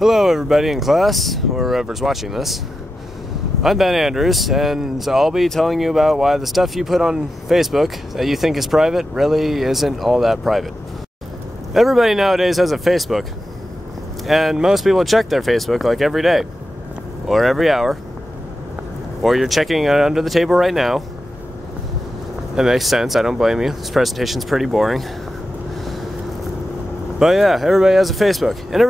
Hello everybody in class, or whoever's watching this. I'm Ben Andrews, and I'll be telling you about why the stuff you put on Facebook that you think is private really isn't all that private. Everybody nowadays has a Facebook, and most people check their Facebook like every day, or every hour, or you're checking it under the table right now. That makes sense, I don't blame you. This presentation's pretty boring. But yeah, everybody has a Facebook, and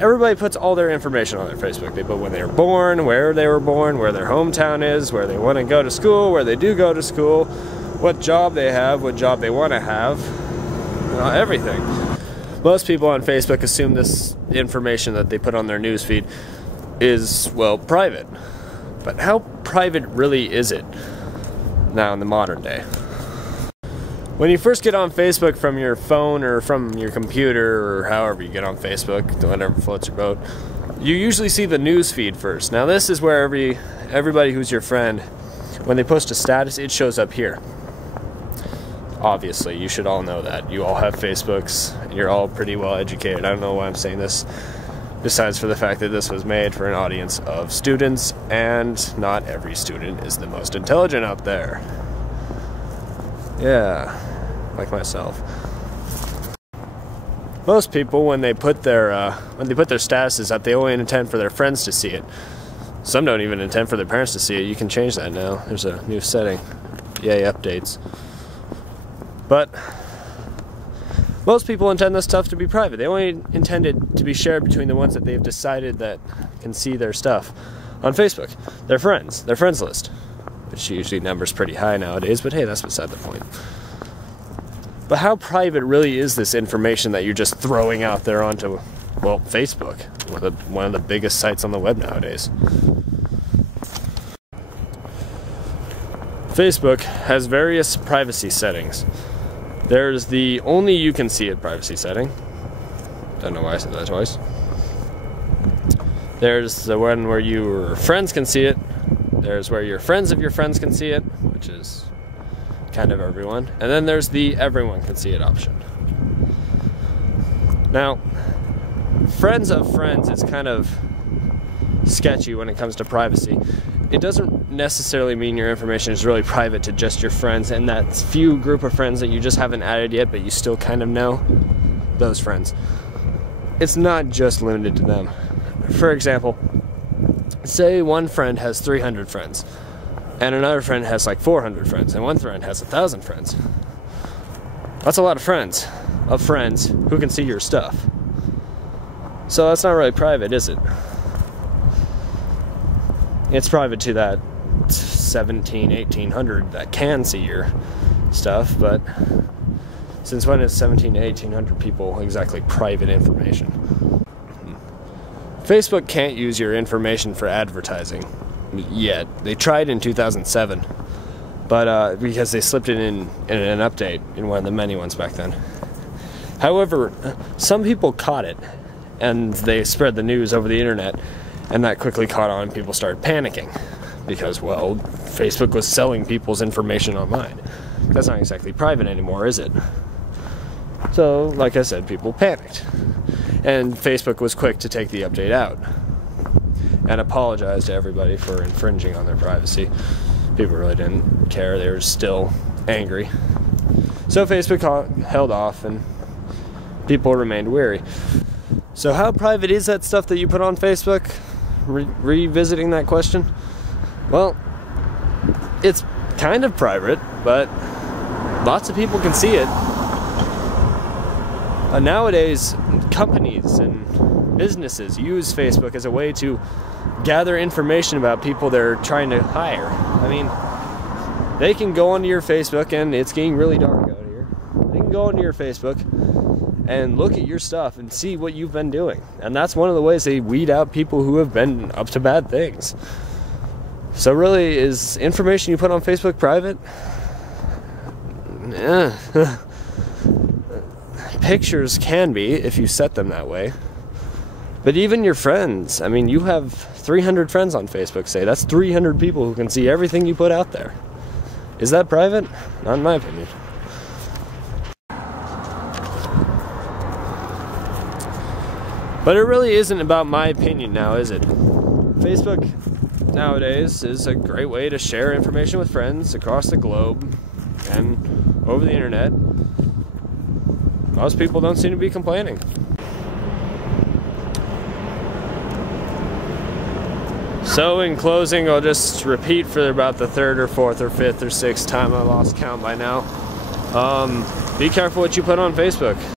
everybody puts all their information on their Facebook. They put when they were born, where they were born, where their hometown is, where they want to go to school, where they do go to school, what job they have, what job they want to have, everything. Most people on Facebook assume this information that they put on their newsfeed is, well, private. But how private really is it now in the modern day? When you first get on Facebook from your phone or from your computer or however you get on Facebook, whatever floats your boat, you usually see the news feed first. Now this is where everybody who's your friend, when they post a status, it shows up here. Obviously, you should all know that. You all have Facebooks, and you're all pretty well educated. I don't know why I'm saying this, besides for the fact that this was made for an audience of students, and not every student is the most intelligent out there. Yeah, like myself. Most people, when they put their statuses up, they only intend for their friends to see it. Some don't even intend for their parents to see it. You can change that now. There's a new setting. Yay, updates. But most people intend this stuff to be private. They only intend it to be shared between the ones that they've decided that can see their stuff on Facebook. Their friends list. Which usually numbers pretty high nowadays, but hey, that's beside the point. But how private really is this information that you're just throwing out there onto, well, Facebook, one of the biggest sites on the web nowadays? Facebook has various privacy settings. There's the only you can see it privacy setting. Don't know why I said that twice. There's the one where your friends can see it. There's where your friends of your friends can see it, which is kind of everyone. And then there's the everyone can see it option. Now, friends of friends is kind of sketchy when it comes to privacy. It doesn't necessarily mean your information is really private to just your friends and that few group of friends that you just haven't added yet, but you still kind of know those friends. It's not just limited to them. For example, say one friend has 300 friends, and another friend has like 400 friends, and one friend has 1,000 friends. That's a lot of friends who can see your stuff. So that's not really private, is it? It's private to that 1,800 that can see your stuff, but since when is 1,800 people exactly private information? Facebook can't use your information for advertising yet. They tried in 2007, but because they slipped it in an update in one of the many ones back then. However, some people caught it, and they spread the news over the internet, and that quickly caught on, and people started panicking because, well, Facebook was selling people's information online. That's not exactly private anymore, is it? So, like I said, people panicked. And Facebook was quick to take the update out and apologize to everybody for infringing on their privacy. People really didn't care. They were still angry. So Facebook held off and people remained weary. So how private is that stuff that you put on Facebook? Revisiting that question? Well, it's kind of private, but lots of people can see it. Nowadays, companies and businesses use Facebook as a way to gather information about people they're trying to hire. I mean, they can go onto your Facebook, and it's getting really dark out here. They can go onto your Facebook and look at your stuff and see what you've been doing. And that's one of the ways they weed out people who have been up to bad things. So really, is information you put on Facebook private? Yeah. Pictures can be, if you set them that way. But even your friends, I mean, you have 300 friends on Facebook, say. That's 300 people who can see everything you put out there. Is that private? Not in my opinion. But it really isn't about my opinion now, is it? Facebook nowadays is a great way to share information with friends across the globe and over the internet. Most people don't seem to be complaining. So in closing, I'll just repeat for about the third or fourth or fifth or sixth time, I lost count by now. Be careful what you put on Facebook.